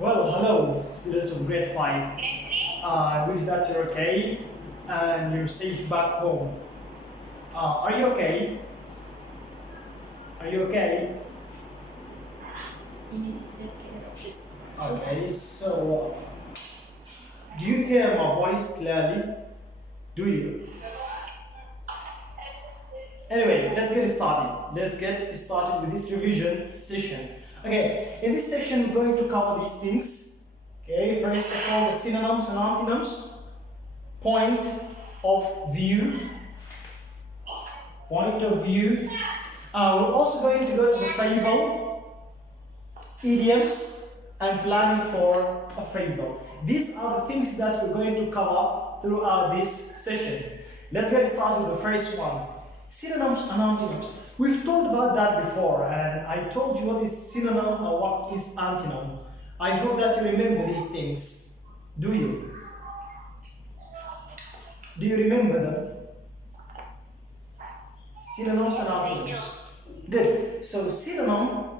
Well, hello, students of grade 5. I wish that you're okay and you're safe back home. Are you okay? Are you okay? You need to take care of this. Okay, so do you hear my voice clearly? Do you? Anyway, let's get started. Let's get started with this revision session. Okay, in this session, we're going to cover these things. Okay, first of all, the synonyms and antonyms, point of view. We're also going to go to the fable, idioms, and planning for a fable. These are the things that we're going to cover throughout this session. Let's get started with the first one. Synonyms and antonyms. We've talked about that before, and I told you what is synonym or what is antonym. I hope that you remember these things. Do you? Do you remember them? Synonyms and antonyms. Good. So synonym,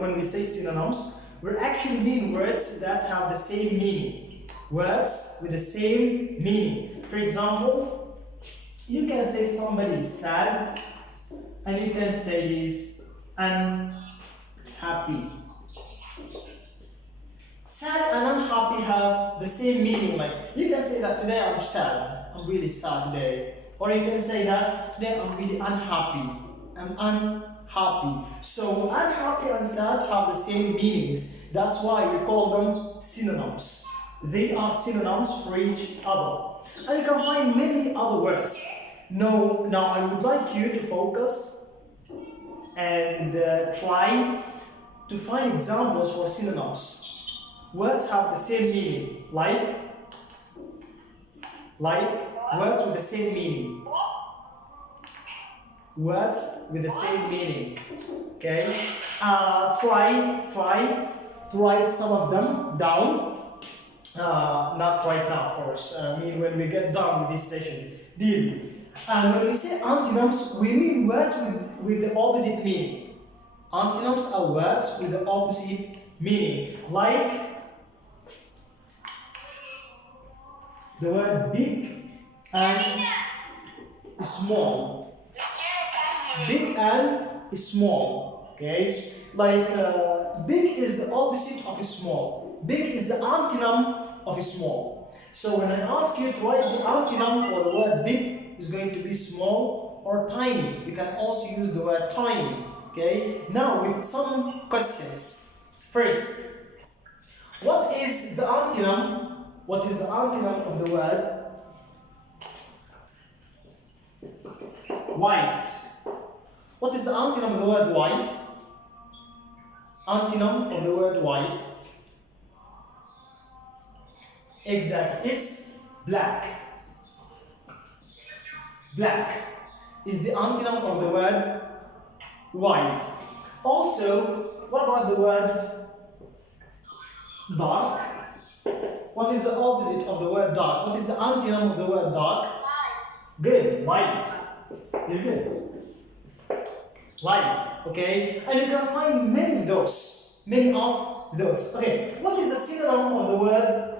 when we say synonyms, we actually mean words that have the same meaning. Words with the same meaning. For example, you can say somebody is sad, and you can say he's unhappy. Sad and unhappy have the same meaning. Like, you can say that today I'm sad, I'm really sad today. Or you can say that today I'm really unhappy, I'm unhappy. So unhappy and sad have the same meanings. That's why we call them synonyms. They are synonyms for each other. And you can find many other words. Now I would like you to focus and try to find examples for synonyms. Words have the same meaning, like words with the same meaning. Words with the same meaning. Okay? Try to write some of them down. Not right now, of course. I mean, when we get done with this session. Deal. And when we say antonyms, we mean words with the opposite meaning. Antonyms are words with the opposite meaning. Like the word big and small. Big and small. Okay? Like big is the opposite of small. Big is the antonym of small. So when I ask you to write the antonym for the word big, is going to be small or tiny. You can also use the word tiny. Okay? Now with some questions. First, what is the antonym? What is the antonym of the word white? What is the antonym of the word white? Antonym of the word white. Exactly. It's black. Black is the antonym of the word white. Also, what about the word dark? What is the opposite of the word dark? What is the antonym of the word dark? Light. Good, light. You're good. Light, okay? And you can find many of those. Okay, what is the synonym of the word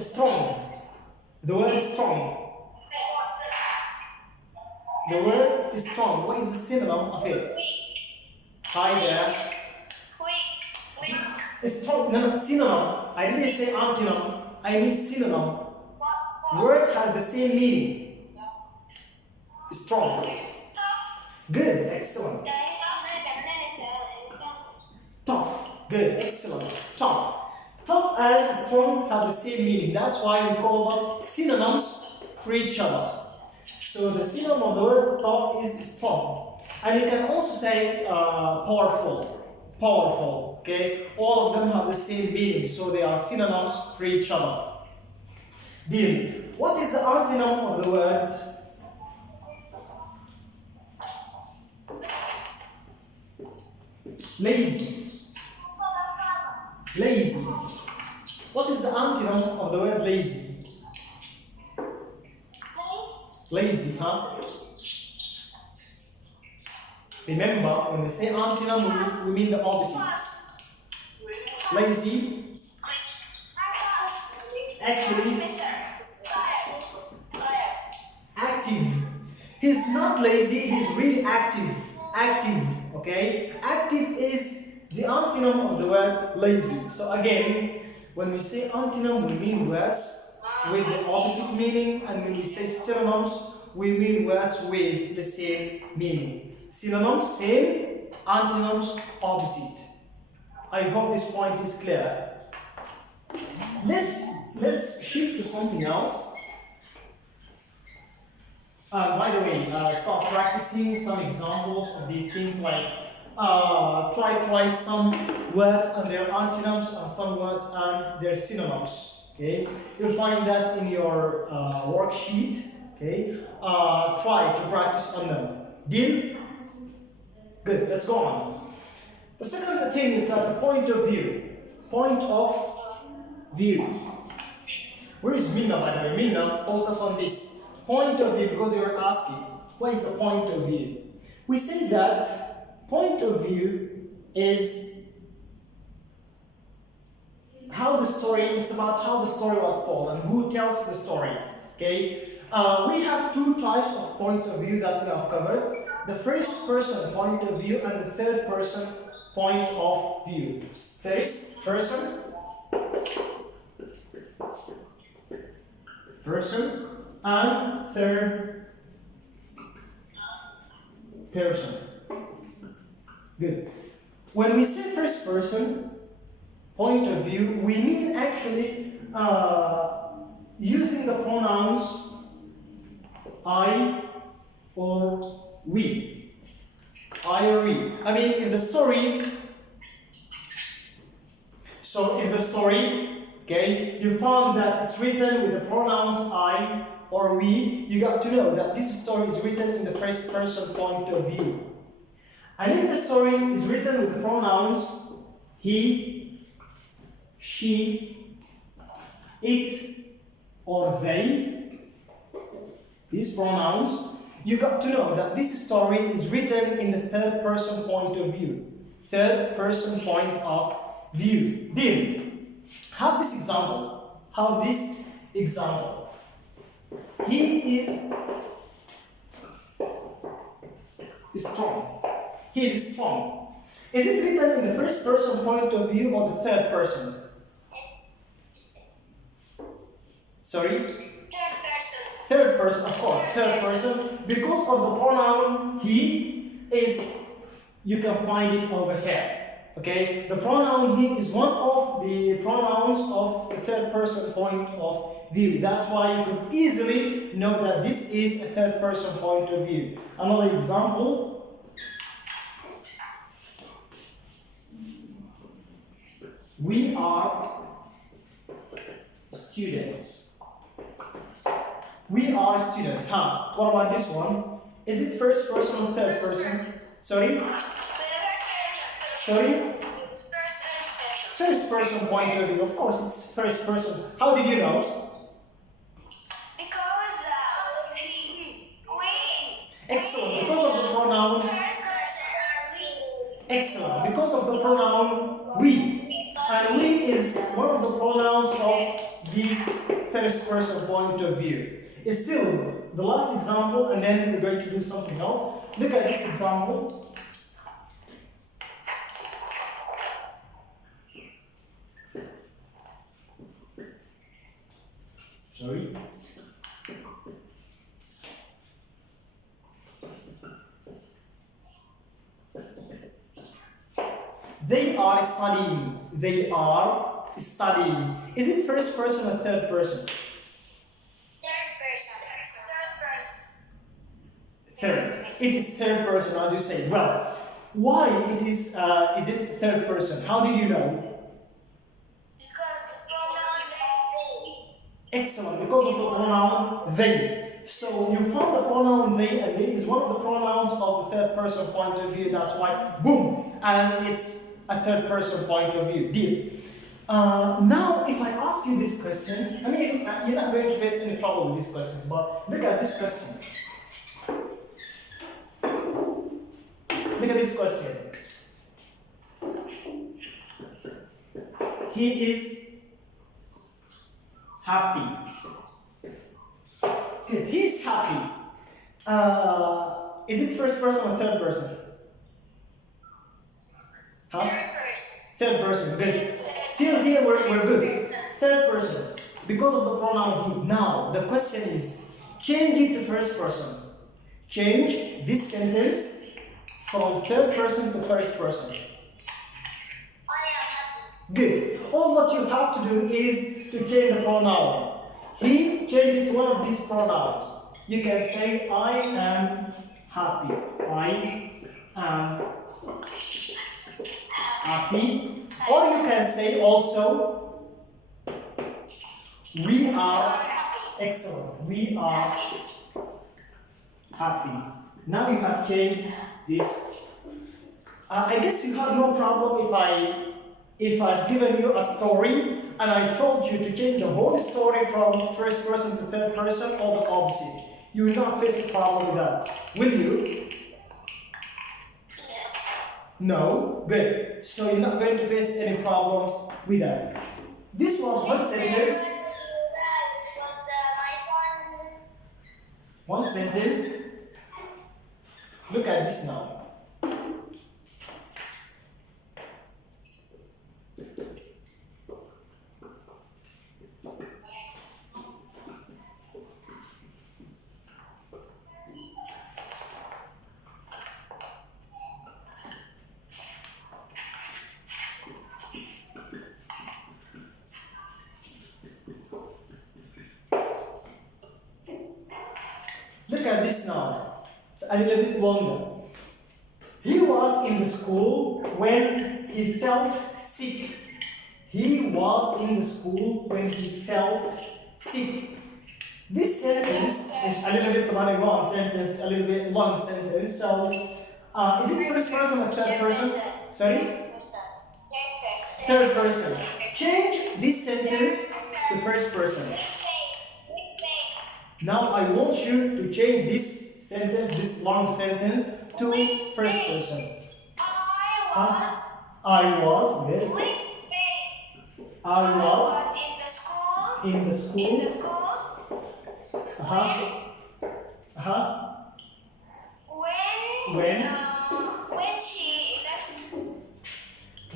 strong? The word is strong. The word is strong. What is the synonym of it? Hi there. It's strong. No, synonym. I didn't say antonym. I mean synonym. Word has the same meaning. Strong. Good. Excellent. Tough. Good. Excellent. Tough. Tough and strong have the same meaning. That's why we call them synonyms for each other. So the synonym of the word tough is strong. And you can also say powerful. Powerful. Okay? All of them have the same meaning. So they are synonyms for each other. Deal. What is the antonym of the word lazy? Lazy. What is the antonym of the word lazy? Lazy, huh? Remember, when we say antonym, we mean the opposite. Lazy is actually active. He's not lazy, he's really active. Active, okay? Active is the antonym of the word lazy. So again, when we say antonym, we mean words with the opposite meaning, and when we say synonyms, we mean words with the same meaning. Synonyms, same, antonyms, opposite. I hope this point is clear. Let's shift to something else. By the way, start practicing some examples of these things, like try to write some words and their antonyms and some words and their synonyms. Okay, you'll find that in your worksheet. Okay, try to practice on them. Deal? Good. Let's go on. The second thing is that the point of view. Point of view. Where is Minna, by the way? Minna, focus on this. Point of view, because you were asking, what is the point of view? We say that point of view is how the story, it's about how the story was told and who tells the story. Okay? We have two types of points of view that we have covered. The first person point of view and the third person point of view. First person and third person. Good. When we say first person point of view, we mean actually using the pronouns I or we. I or we. I mean, if the story, okay, you found that it's written with the pronouns I or we, you got to know that this story is written in the first person point of view. And if the story is written with the pronouns he, she, it, or they, these pronouns, you got to know that this story is written in the third person point of view. Third person point of view. Deal. Have this example. He is strong. He is strong. Is it written in the first person point of view or the third person? Sorry? Third person, of course, third person. Because of the pronoun he is, you can find it over here. Okay, the pronoun he is one of the pronouns of the third person point of view. That's why you could easily know that this is a third person point of view. Another example. We are students. We are students. Huh? What about this one? Is it first person or third person? Sorry? Sorry? First person point of view. Of course, it's first person. How did you know? Because Excellent. Because of the pronoun. Excellent. Because of the pronoun we. And we is one of the pronouns of the first person point of view. It's still the last example, and then we're going to do something else. Look at this example. Sorry. They are studying. They are studying. Is it first person or third person? Third. It is third person, as you say. Well, why it is it third person? How did you know? Because the pronoun is they. Excellent, because of the pronoun they. So you found the pronoun they, and they is one of the pronouns of the third person point of view. That's why, boom, and it's a third person point of view. Deal. Now, if I ask you this question, I mean, you're not going to face any trouble with this question, but look at this question. at this question. He is happy. Good. He is happy. Is it first person or third person? Huh? Third person. Good. Till here we're good. Third person. Because of the pronoun he. Now the question is, change it to first person. Change this sentence from third person to first person. I am happy. Good. All what you have to do is to change the pronoun. He changed it to one of these pronouns. You can say I am happy. I am happy. Or you can say also we are excellent. We are happy. Now you have changed this. I guess you have no problem if I've given you a story and I told you to change the whole story from first person to third person or the opposite. You will not face a problem with that, will you? No? Good. So you're not going to face any problem with that. This was one sentence. One sentence. Look at this now. Look at this now. It's a little bit longer. He was in the school when he felt sick. He was in the school when he felt sick. This sentence is a little bit long sentence, a little bit long sentence. So, is it first person or third person? Sorry? Third person. Change this sentence to first person. Now I want you to change this sentence, this long sentence, to first person. I was good. I was in the school. When she left.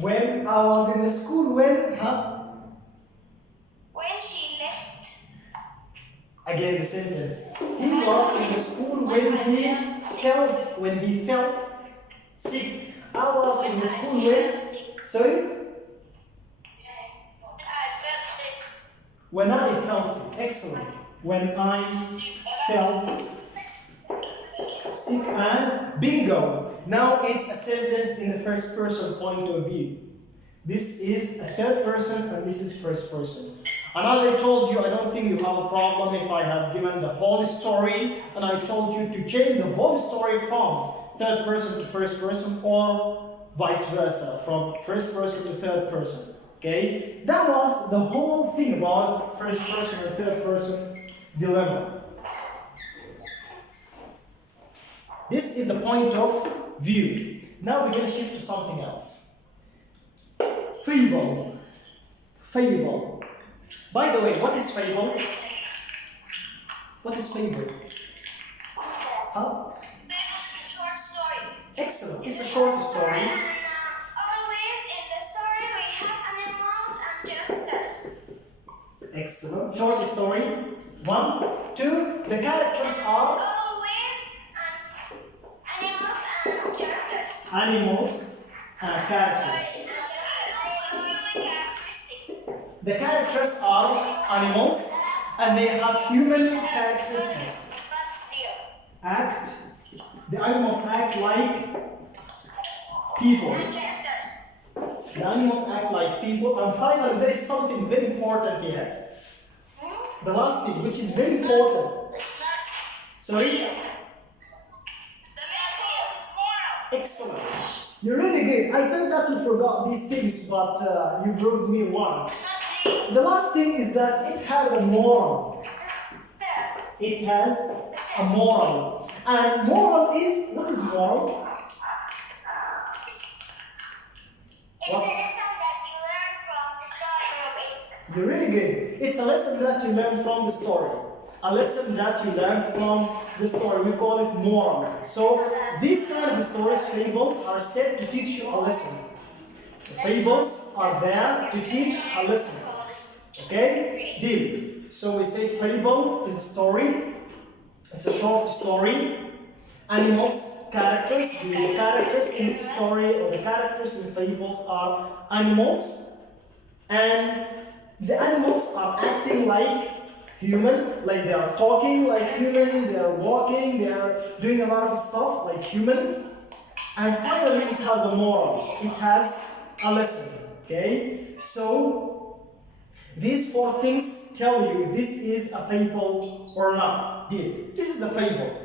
When I was in the school, when she left. Again the sentence. He was in the school when he felt sick. I was in the school when sorry? When I felt sick. Excellent. When I felt sick and bingo. Now it's a sentence in the first person point of view. This is a third person and this is first person. And as I told you, I don't think you have a problem if I have given the whole story and I told you to change the whole story from third person to first person or vice versa, from first person to third person. Okay? That was the whole thing about first person and third person dilemma. This is the point of view. Now we're going to shift to something else. Fable. Fable. By the way, what is fable? What is fable? Huh? Short story. Excellent. It's a short story. Always in the story we have animals and characters. Excellent. Short story. 1, 2. The characters are Always animals and characters. animals and characters. The characters are animals and they have human characteristics. The animals act like people. The animals act like people. And finally, there is something very important here. The last thing, which is very important. Sorry? Excellent. You're really good. I thought that you forgot these things, but you proved me wrong. The last thing is that it has a moral. It has a moral. And moral is, what is moral? It's a lesson that you learn from the story. You're really good. It's a lesson that you learn from the story. A lesson that you learn from the story. We call it moral. So these kind of stories, fables, are said to teach you a lesson. Fables are there to teach a lesson. Okay? Deal. So we said fable is a story. It's a short story. Animals, characters. The characters in this story or the characters in fables are animals. And the animals are acting like human, like they are talking like human, they are walking, they are doing a lot of stuff like human. And finally, it has a moral, it has a lesson. Okay? So, these four things tell you if this is a fable or not. This is a fable.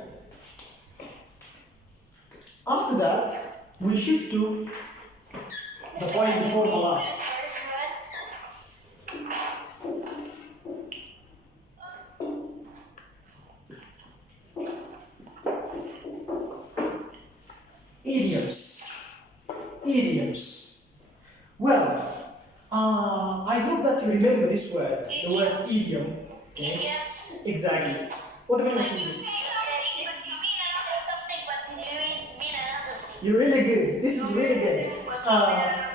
After that, we shift to the point before the last. Idioms. Idioms. Well, I hope that you remember this word, the word idiom. Okay? Idioms. Exactly. What do you mean? When you say something, but you mean another something, but you mean another thing. You're really good. This is really good.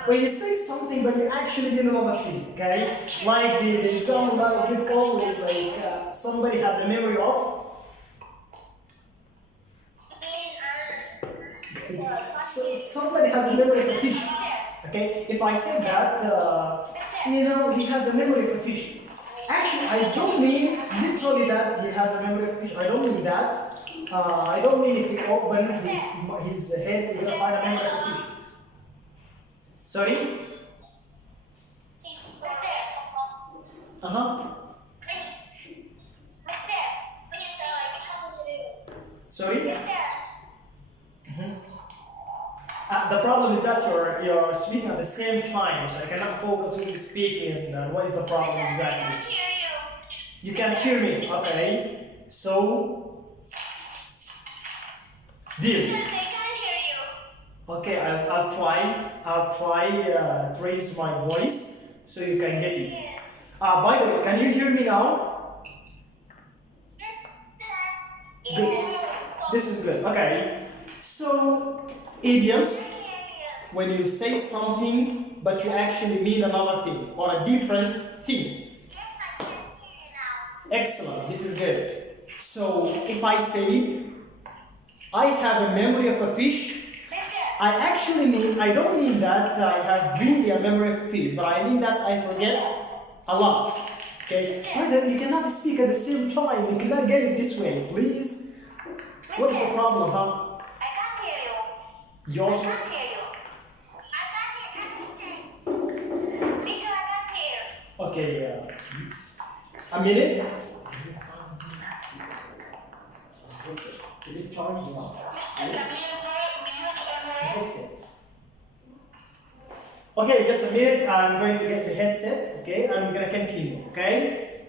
When you say something, but you actually mean another thing. Okay? Like the example that I give always, like somebody has a memory of. So somebody has a memory of a fish. Okay, if I say that, he has a memory of a fish. Actually, I don't mean literally that he has a memory of a fish. I don't mean that. I don't mean if he open his head, he's gonna find a memory of a fish. Sorry? Sorry? The problem is that you're speaking at the same time, so I cannot focus who's speaking and what is the problem exactly. You can't hear me, okay? So, deal. Okay, I'll try to raise my voice so you can get it. By the way, can you hear me now? Good. This is good. Okay. So, idioms, when you say something but you actually mean another thing or a different thing. Excellent. This is good. So, if I say, I have a memory of a fish, I don't mean that I have really a memory of a fish, but I mean that I forget a lot. Okay? But you cannot speak at the same time. You cannot get it this way, please. What is the problem, huh? I can't hear you. You also... I can't hear you. I can't hear anything. Because I can't hear. Okay, a minute. Is it charging now? Headset. Okay, just a minute. I'm going to get the headset. Okay, I'm going to continue. Okay.